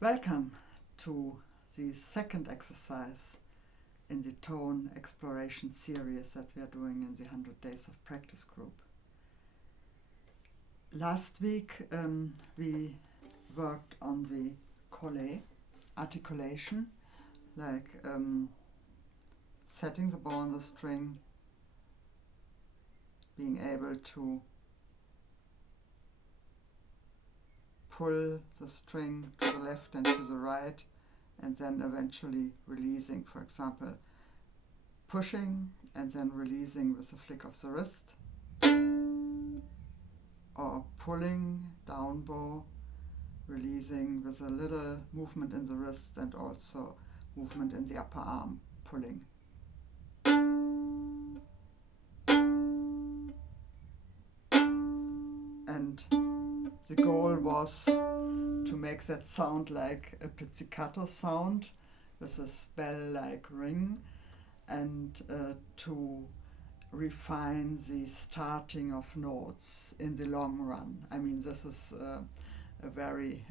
Welcome to the second exercise in the tone exploration series that we are doing in the 100 Days of Practice group. Last week we worked on the colle, articulation, like setting the bow on the string, being able to pull the string to the left and to the right, and then eventually releasing, for example, pushing and then releasing with a flick of the wrist, or pulling down bow, releasing with a little movement in the wrist and also movement in the upper arm, pulling. And the goal was to make that sound like a pizzicato sound with a bell-like ring, and to refine the starting of notes in the long run. I mean, this is a very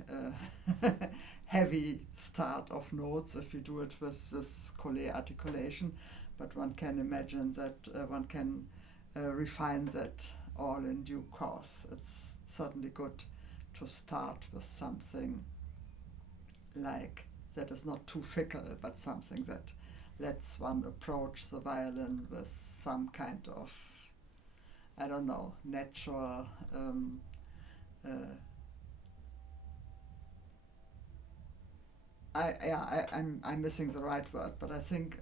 heavy start of notes if you do it with this collé articulation, but one can imagine that one can refine that all in due course. It's certainly good to start with something like that is not too fickle, but something that lets one approach the violin with some kind of, I don't know, natural I'm missing the right word, but I think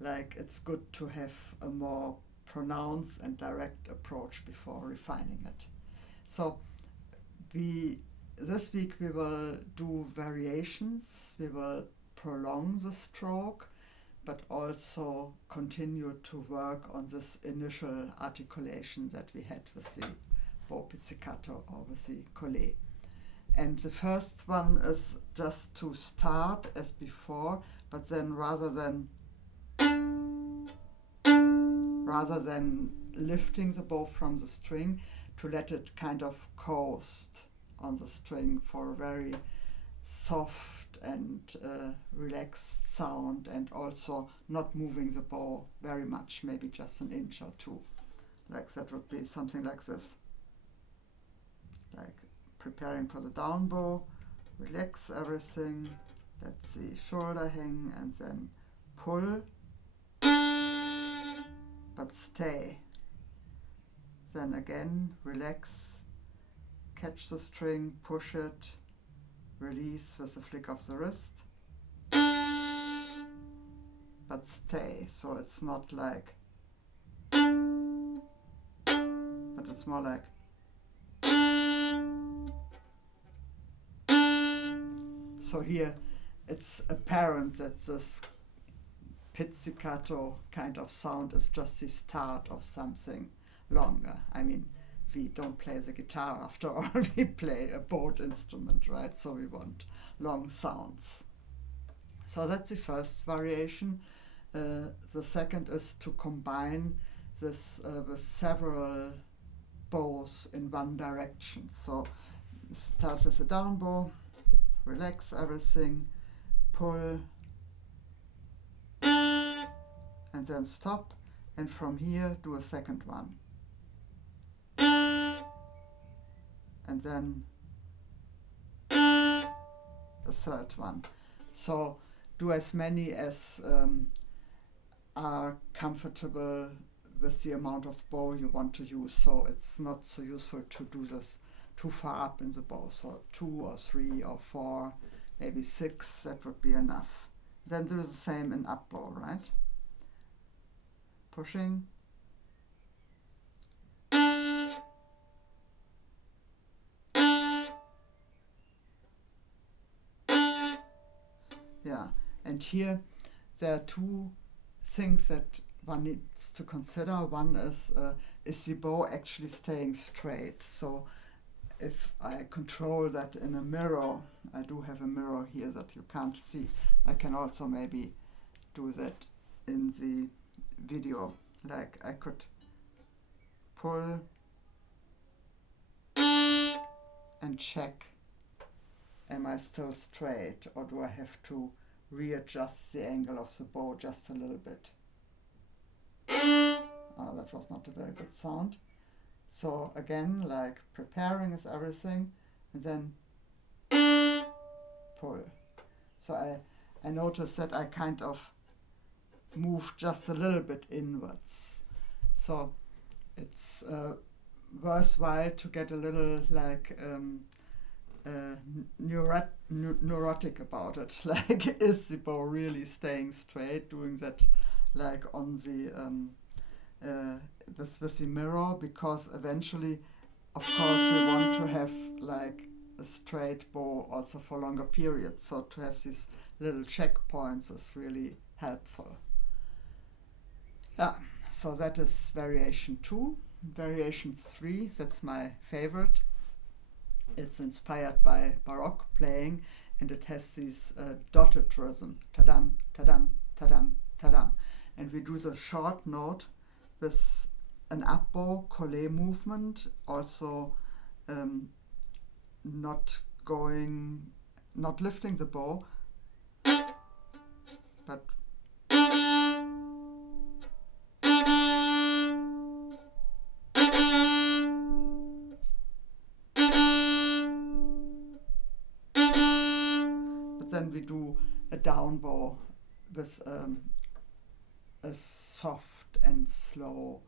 like it's good to have a more pronounced and direct approach before refining it. So this week we will do variations, we will prolong the stroke, but also continue to work on this initial articulation that we had with the bow pizzicato or with the collé. And the first one is just to start as before, but then rather than lifting the bow from the string, to let it kind of coast on the string for a very soft and relaxed sound, and also not moving the bow very much, maybe just an inch or two. Like that would be something like this. Like preparing for the down bow, relax everything, let the shoulder hang, and then pull, but stay. Then again, relax, catch the string, push it, release with a flick of the wrist, but stay. So it's not like, but it's more like. So here it's apparent that this pizzicato kind of sound is just the start of something longer. I mean, we don't play the guitar after all, we play a bowed instrument, right? So we want long sounds. So that's the first variation. The second is to combine this with several bows in one direction. So start with a down bow, relax everything, pull, and then stop, and from here do a second one. And then a third one. So do as many as are comfortable with the amount of bow you want to use. So it's not so useful to do this too far up in the bow. So 2 or 3 or 4, maybe 6, that would be enough. Then do the same in up bow, right? Pushing. Yeah, and here there are 2 things that one needs to consider. One is the bow actually staying straight? So if I control that in a mirror, I do have a mirror here that you can't see. I can also maybe do that in the video. Like I could pull and check am I still straight, or do I have to readjust the angle of the bow just a little bit? Oh, that was not a very good sound. So again, like preparing is everything, and then pull. So I noticed that I kind of moved just a little bit inwards. So it's worthwhile to get a little like neurotic about it. Like, is the bow really staying straight? Doing that like on the with the mirror, because eventually, of course, we want to have like a straight bow also for longer periods. So to have these little checkpoints is really helpful. Yeah, so that is variation 2. Variation 3, that's my favorite. It's inspired by Baroque playing, and it has this dotted rhythm, tadam, tadam, tadam, tadam. And we do the short note with an up bow collé movement, also not lifting the bow, but then we do a down bow with a soft and slow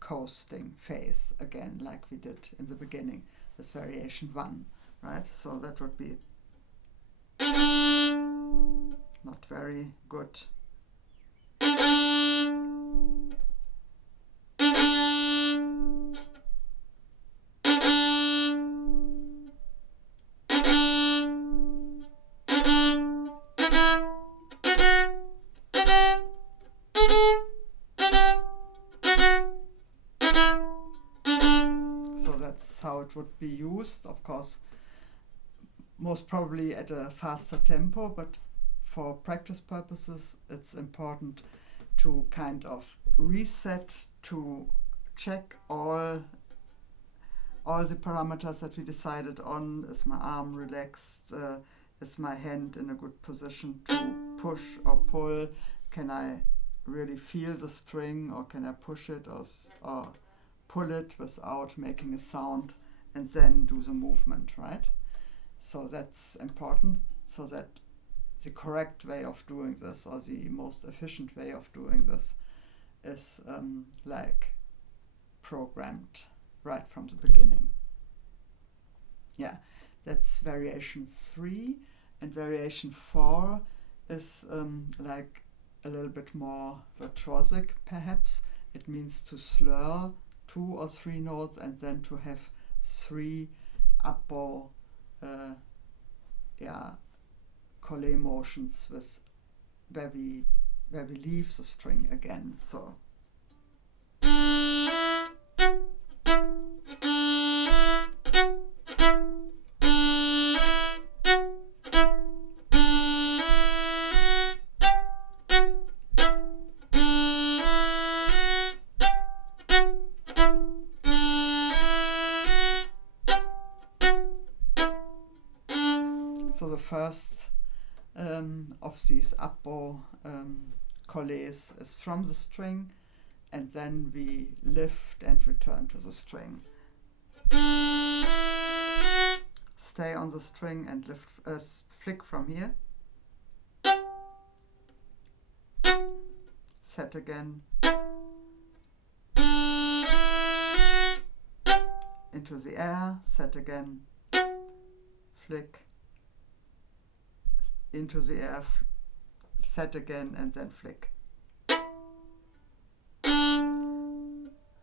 coasting phase, again, like we did in the beginning with variation 1, right? So that would be not very good. How it would be used, of course, most probably at a faster tempo, but for practice purposes it's important to kind of reset, to check all the parameters that we decided on. Is my arm relaxed? Is my hand in a good position to push or pull? Can I really feel the string, or can I push it or pull it without making a sound, and then do the movement, right? So that's important, so that the correct way of doing this, or the most efficient way of doing this, is like programmed right from the beginning. Yeah, that's variation 3, and variation 4 is like a little bit more virtuosic, perhaps. It means to slur 2 or 3 notes, and then to have 3 up bow collé motions with where we leave the string again. So the first of these up bow collés is from the string, and then we lift and return to the string. Stay on the string and lift, flick from here. Set again. Into the air, set again. Flick. Into the air, set again, and then flick.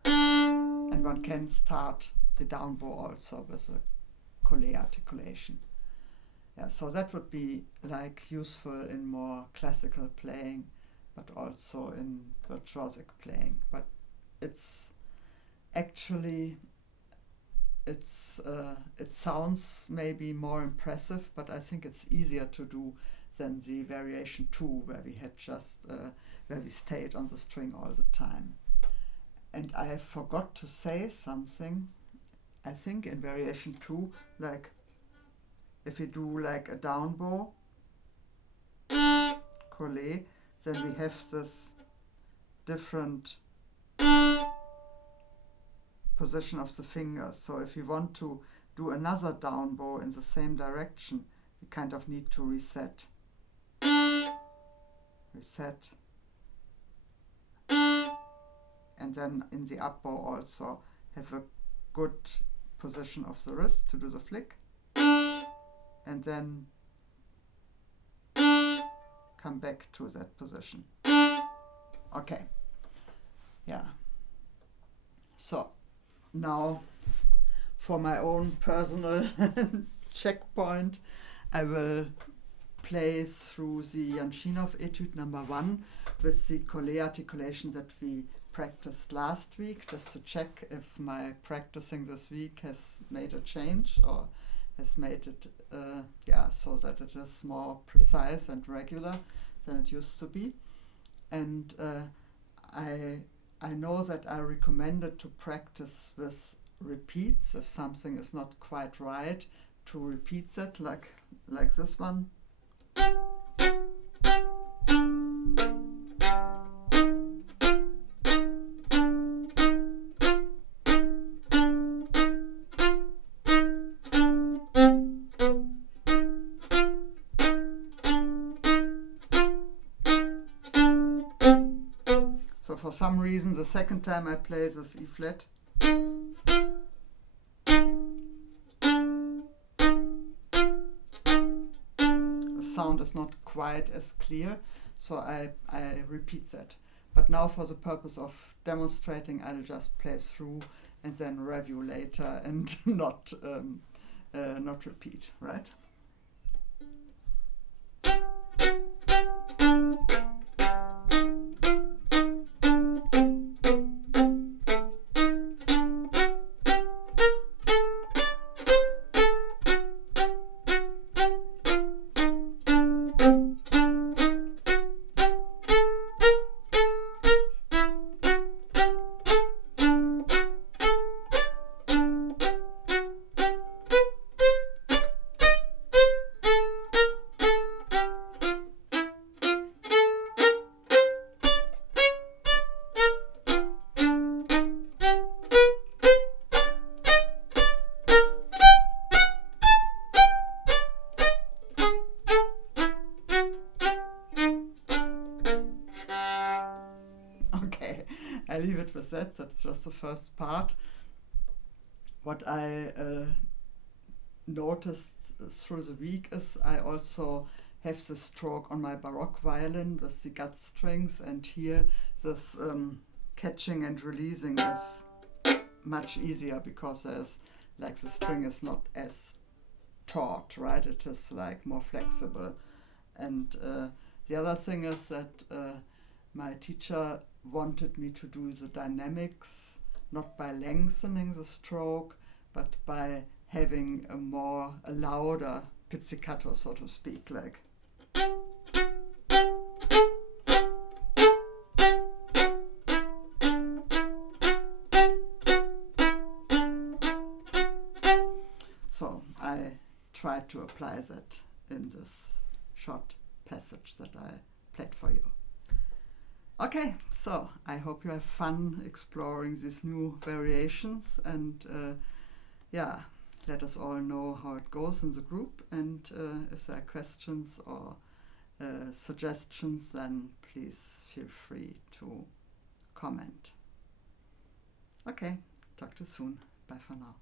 And one can start the down bow also with a collé articulation. Yeah, so that would be like useful in more classical playing, but also in virtuosic playing. But it's actually it sounds maybe more impressive, but I think it's easier to do than the variation 2, where we had just where we stayed on the string all the time. And I forgot to say something. I think in variation 2, like if we do like a down bow, collé, then we have this different position of the fingers. So if we want to do another down bow in the same direction, we kind of need to reset. Reset. And then in the up bow also have a good position of the wrist to do the flick. And then come back to that position. Okay. Yeah. So now for my own personal checkpoint, I will play through the Janshinov Etude number 1 with the collé articulation that we practiced last week, just to check if my practicing this week has made a change or has made it so that it is more precise and regular than it used to be. And I know that I recommended to practice with repeats if something is not quite right, to repeat that like this one. So for some reason the second time I play this E flat, sound is not quite as clear, so I repeat that. But now for the purpose of demonstrating, I'll just play through and then review later and not repeat, right? Okay, I leave it with that. That's just the first part. What I noticed through the week is I also have the stroke on my Baroque violin with the gut strings, and here this catching and releasing is much easier because there's like the string is not as taut, right? It is like more flexible. And the other thing is that my teacher wanted me to do the dynamics not by lengthening the stroke, but by having a louder pizzicato, so to speak, like. So I tried to apply that in this short passage that I played for you. Okay, so I hope you have fun exploring these new variations, and let us all know how it goes in the group, and if there are questions or suggestions, then please feel free to comment. Okay, talk to you soon. Bye for now.